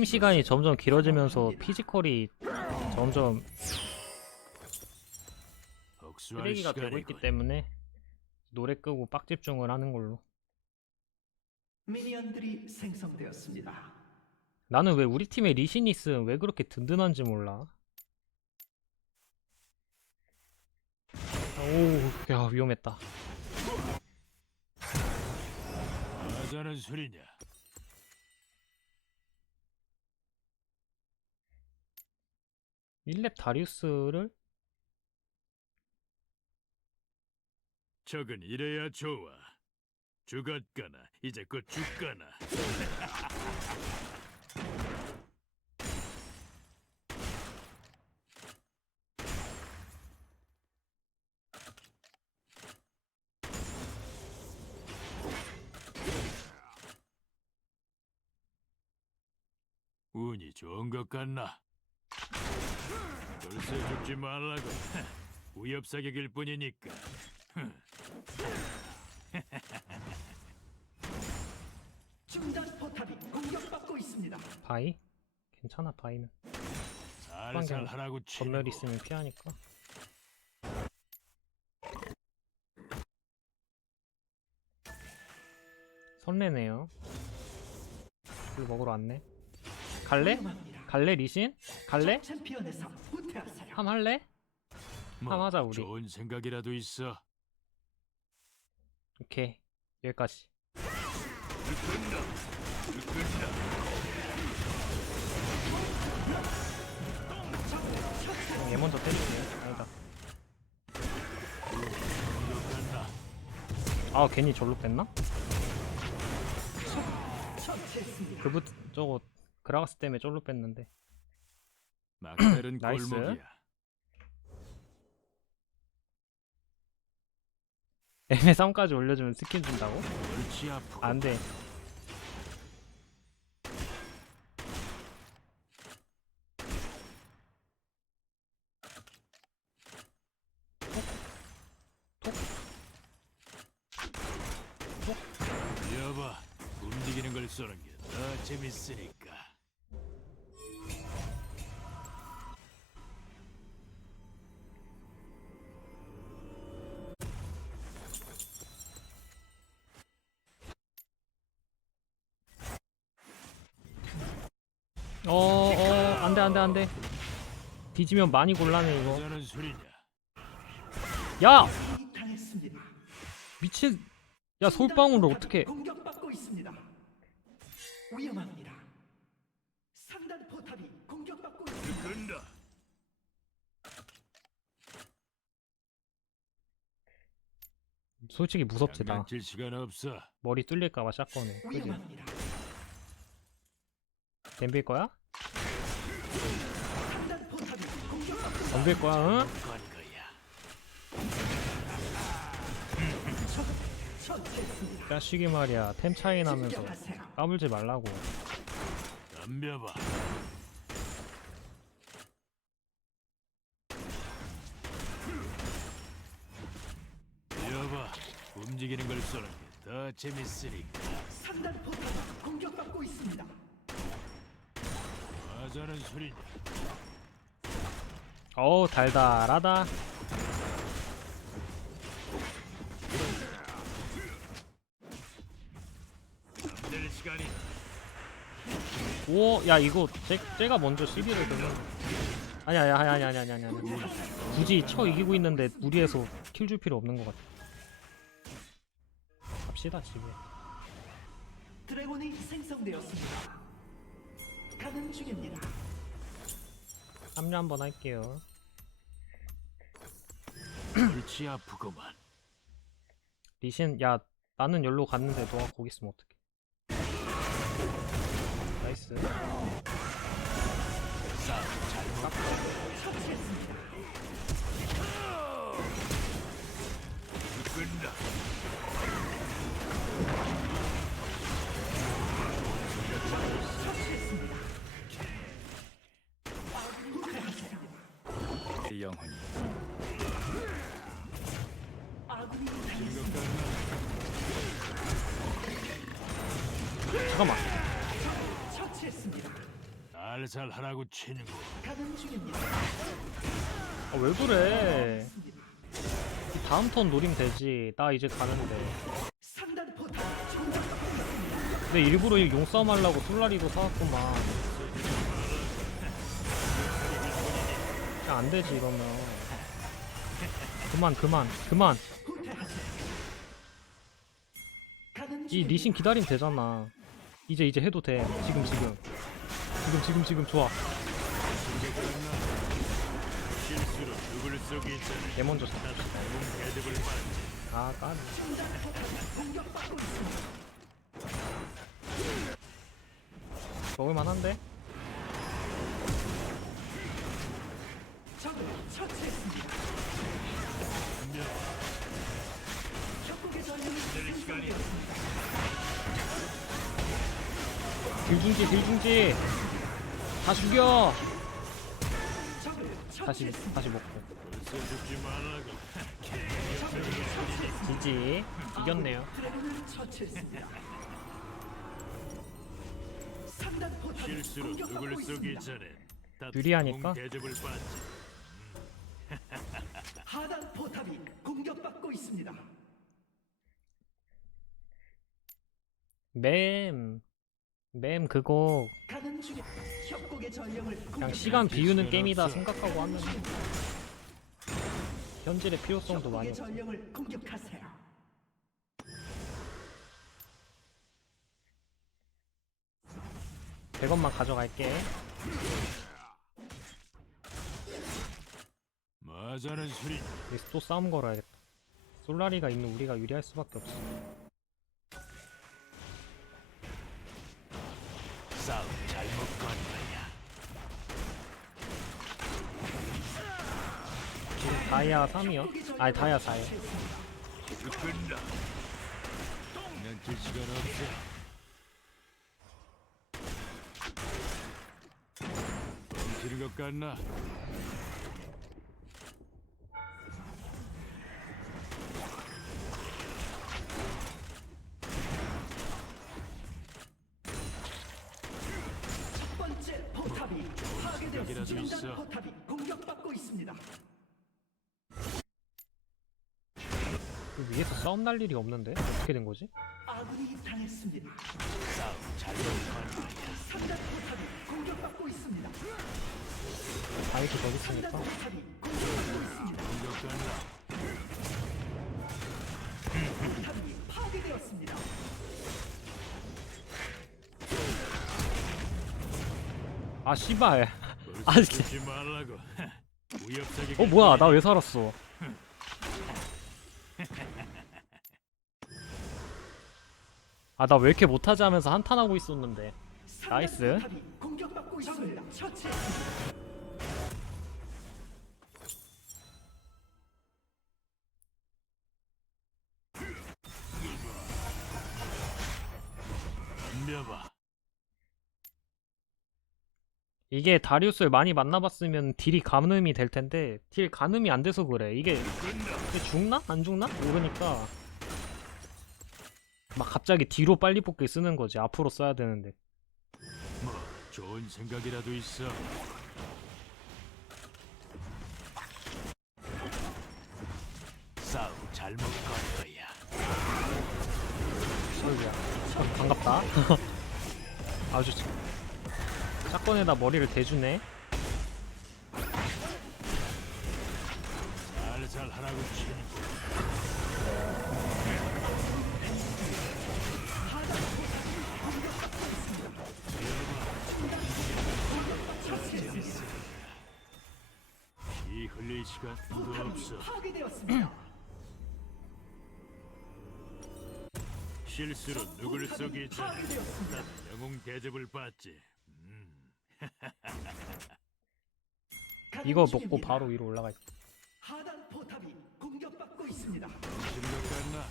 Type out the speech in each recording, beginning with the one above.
게임 시간이 점점 길어지면서 피지컬이 점점 쓰레기가 되고. 있기 때문에 노래 끄고 빡 집중을 하는 걸로. 미니언들이 생성되었습니다. 나는 왜 우리 팀의 리시니스는 왜 그렇게 든든한지 몰라. 오우, 야 위험했다. 하자는 소리냐? 일렙 다리우스를 적은 이래야 좋아. 죽었거나 이제 곧 죽거나. 운이 좋은 것 같나? 글쎄 죽지 말라고. 위협 사격일 뿐이니까. 중단 포탑이 공격받고 있습니다. 바이? 괜찮아 바이는 살살 하라고 전멸 치고. 있으면 피하니까. 설레네요. 물 먹으러 왔네. 갈래? 위험합니다. 갈래 리신? 갈래? 함 할래? 뭐, 한번 하자, 우리. 좋은 생각이라도 있어. 오케이 여기까지. 얘 먼저 때리네. 아니다. 아 괜히 절로 뺐나? 그부 저거 그라가스 때문에 절로 뺐는데. 막다른 나이스. 골목이야. 애매 3까지 올려주면 스킨 준다고? 골치 아프고. 안 돼. 여봐, 움직이는 걸 쏘는 게 더 재밌으니까. 안 돼, 안 돼, 안 돼. 뒤지면 많이 곤란해, 이거. 하자는 소리냐? 야! 미친. 야, 솔방울을 어떻게. 공격받고 있습니다. 위험합니다. 상단 포탑이 공격받고 있습니다. 간다. 솔직히 무섭지, 나. 장난칠 시간 없어. 머리 뚫릴까봐 샷건에. 그지? 위험합니다. 덤빌 거야? 상단 포탑이 거야, 응? 자식이 말이야. 템 차이 나면서. 까불지 말라고. 덤벼봐. 여봐, 움직이는 걸 쏘는 게 더 재밌으니까. 상단 포탑이 공격받고 있습니다. 하자는 소리냐? 어우, 달달하다. 오, 야, 이거, 쟤, 쟤가 먼저 시비를 들면. 아니야, 아니야, 아니야, 아니야, 아니야, 아니야. 아니야. 굳이 쳐 이기고 있는데 무리해서 킬 줄 필요 없는 것 같아. 갑시다, 집에. 드래곤이 생성되었습니다. 가는 중입니다. 합류 한번 할게요. 골치 아프구만. 리신 야 나는 열로 갔는데 너가 거기 있으면 어떡해 나이스. 끝나. 날살하라고 치는 거. 중입니다. 아, 왜 그래 이 다음 턴 노리면 되지 나 이제 가는데. 근데 일부러 이 용싸움 하려고 솔라리도 사왔구만 안 되지 이러면 그만 그만 그만 이. 리신 기다리면 되잖아 이제 이제 해도 돼 지금 지금 지금 지금 지금 좋아 얘 먼저 잡몸 개듭을 받지. 아 까비. 먹을만한데? 딜중지 딜중지 다 죽여 다시. 다시 먹고. 지지 이겼네요 실수로 누굴 쏘기. 전에 다 유리하니까? 몸 개듭을 받지. 하단 포탑이 공격받고 있습니다. 맴, 맴 그거 그냥 시간 비우는 게임이다. 생각하고 하면 현질의 필요성도 많이 협곡의 없어 전령을 공격하세요. 100원만 가져갈게 맞아는 소리. 여기서 또 싸움 걸어야겠다 솔라리가 있는 우리가 유리할 수밖에 없어 싸움 잘못 건 거야. 지금 다이아 3이요? 아니 다이아 4요 끝나. 장난칠 시간 없어. 멈추는 것 같나? 파괴되었습니다. 여기라도 있어. 포탑이 공격받고 있습니다. 그 위에서 싸움 날 일이 없는데? 어떻게 된 거지? 아군이 당했습니다. 싸움 건 거야. 상단 포탑이 공격받고 있습니다. 바이크 저기 상단 있으니까 포탑이 공격받고 있습니다. 공격 같나? 포탑이 파괴되었습니다. 아 씨발 아, 말라고. 무협사기. 어 뭐야 나 왜 살았어 아 나 왜 이렇게 못하지 하면서 한탄하고 있었는데 나이스. 공격받고 있습니다. 처치 이게 다리우스를 많이 만나봤으면 딜이 가늠이 될 텐데 딜 가늠이 안 돼서 그래 이게 죽나? 안 죽나? 모르니까 막 갑자기 뒤로 빨리 뽑기 쓰는 거지 앞으로 써야 되는데 뭐 좋은 생각이라도 있어. 싸움 잘못 건 거야. 아이고야 어, 반갑다 아주 자- 사건에다 머리를 대주네 살살 하라고 거. 이 흘릴 시간도 없어. 없어. 실수로 누굴 속이지? 영웅 대접을 받지. 이거 가는 먹고. 바로 위로 올라가. 하단 포탑이 공격받고 있습니다.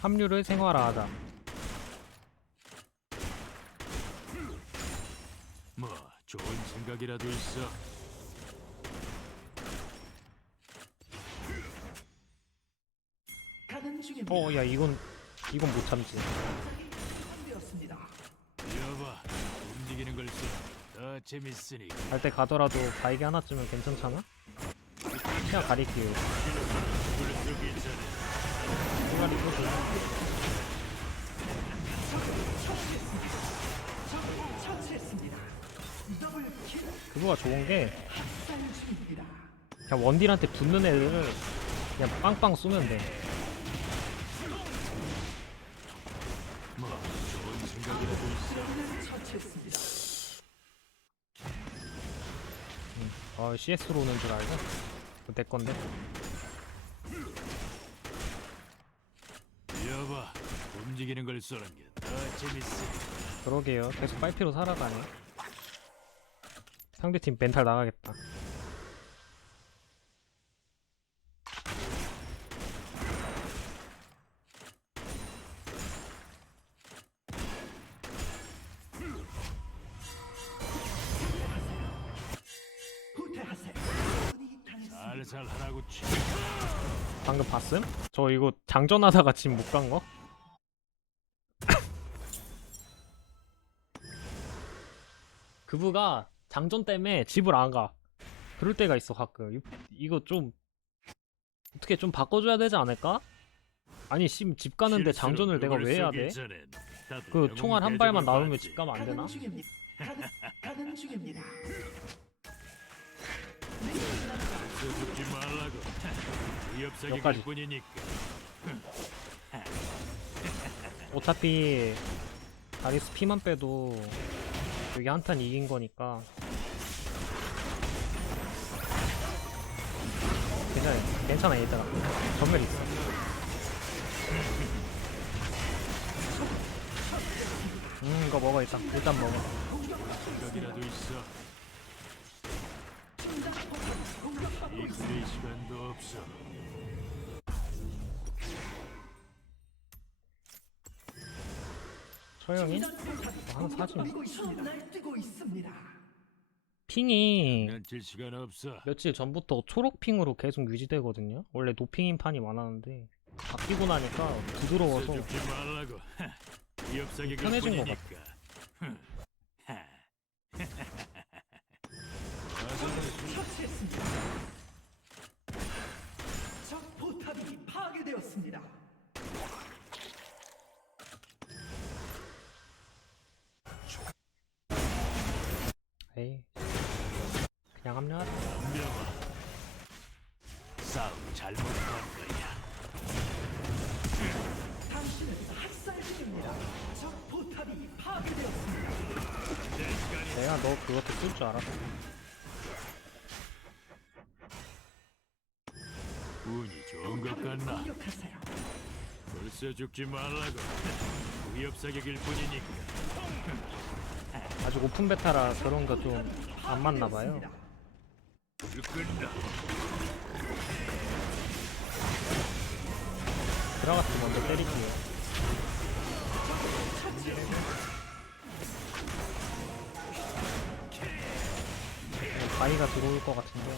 합류를 생활화하자. 뭐 좋은 생각이라도 있어. 가는 중입니다. 어, 야 이건 이건 못 참지습니다. 여봐, 움직이는 걸 써. 더 재밌으니. 갈때 가더라도 바이게 하나쯤은 괜찮잖아? 그냥 킬 그거가 좋은 게. 그냥 원딜한테 붙는 애들을 그냥 빵빵 쏘면 돼. 뭐 좋은 생각이라도 있어. 처치했습니다. 어, CS로 오는 줄 알고? 내 건데. 여봐, 움직이는 걸 쏘는 게 더 재밌으니. 그러게요. 계속 빨피로 살아가네. 상대팀 멘탈 나가겠다. 봤음? 저 이거 장전하다가 지금 못간 거? 그부가 장전 때문에 집을 안 가. 그럴 때가 있어 가끔. 이- 이거 좀 어떻게 좀 바꿔줘야 되지 않을까? 아니 씨, 집 가는데 장전을 내가 왜 해야 돼? 그 총알 한 발만 나오면. 집 가면 안 되나? 가는 중입니다. 가는, 가는 중입니다. 그 죽지 말라고. 위협 사격일 여기까지. 뿐이니까. 어차피 다리스 피만 빼도 여기 한탄 이긴 거니까 괜찮아 괜찮아 얘들아 전멸 있어 음 이거 먹어 일단 일단 먹어 생각이라도 있어. 이 그의 시간도 없어. 처형이. 날뛰고 있습니다. 핑이 면칠 시간 없어. 며칠 전부터 초록핑으로 계속 유지되거든요 원래 노핑인 판이 많았는데 바뀌고 나니까 부드러워서 죽지 말라고. 사격일 편해진 것 뿐이니까. 처치했습니다. 적 포탑이 파괴되었습니다. 에이 그냥 합류하자. 싸움 잘못한 거야. 당신은 학살 중입니다. 적 포탑이 파괴되었습니다. 내가 너 그것도 쓸줄 알았어 운이 좋은 것 같나? 공격하세요. 벌써 죽지 말라고. 위협 사격일 뿐이니까. 아직 오픈 베타라 그런 거 좀 안 맞나 봐요. 들어갔을 때 먼저 때릴게요. 네, 바위가 들어올 것 같은데.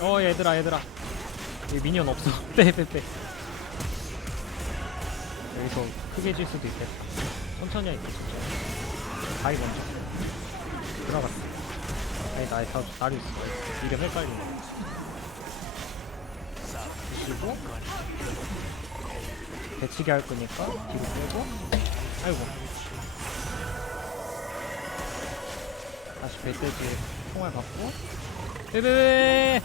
어 얘들아 얘들아 여기 미니언 없어 빼빼빼 여기서 크게 질 수도 있겠다. 천천히 할게 진짜. 바위 먼저. 들어갔어. 아니 나의 다 다리 있어. 이게 헷갈리네. 그리고 배치기 할 거니까 뒤로 빼고. 아이고. 다시 배돼지 총알 받고. 베베베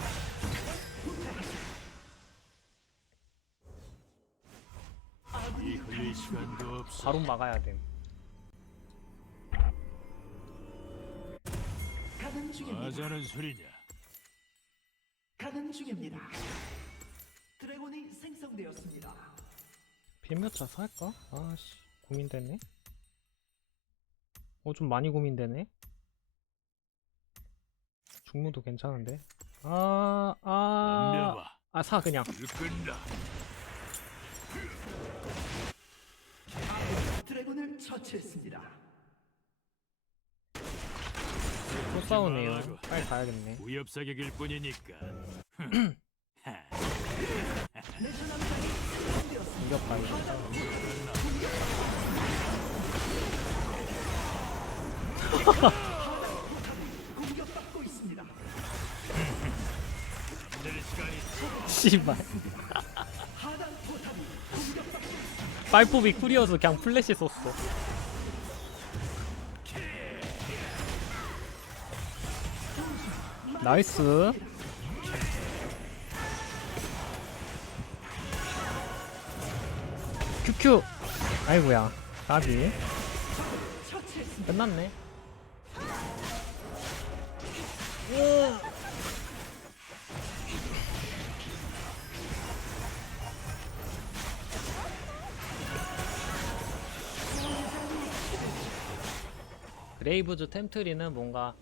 시간도 없어. 바로 막아야 돼. 가는 중입니다. 하자는 소리냐? 가는 중입니다. 드래곤이 생성되었습니다. 빈몇 차 살까? 아씨 고민되네 어 좀 많이 고민되네 중무도 괜찮은데 아, 아, 덤벼봐. 아, 사, 그냥. 불 끈다. 처치했습니다. 또 싸우네요. 빨리 가야겠네. 위협 사격일 뿐이니까. 이겼다. 공격받고 있습니다. 씨발. 빨법이 쿨이어서 그냥 플래시 썼어. 나이스. 큐큐. 아이고야. 까비. 끝났네. 그레이브즈 템트리는 뭔가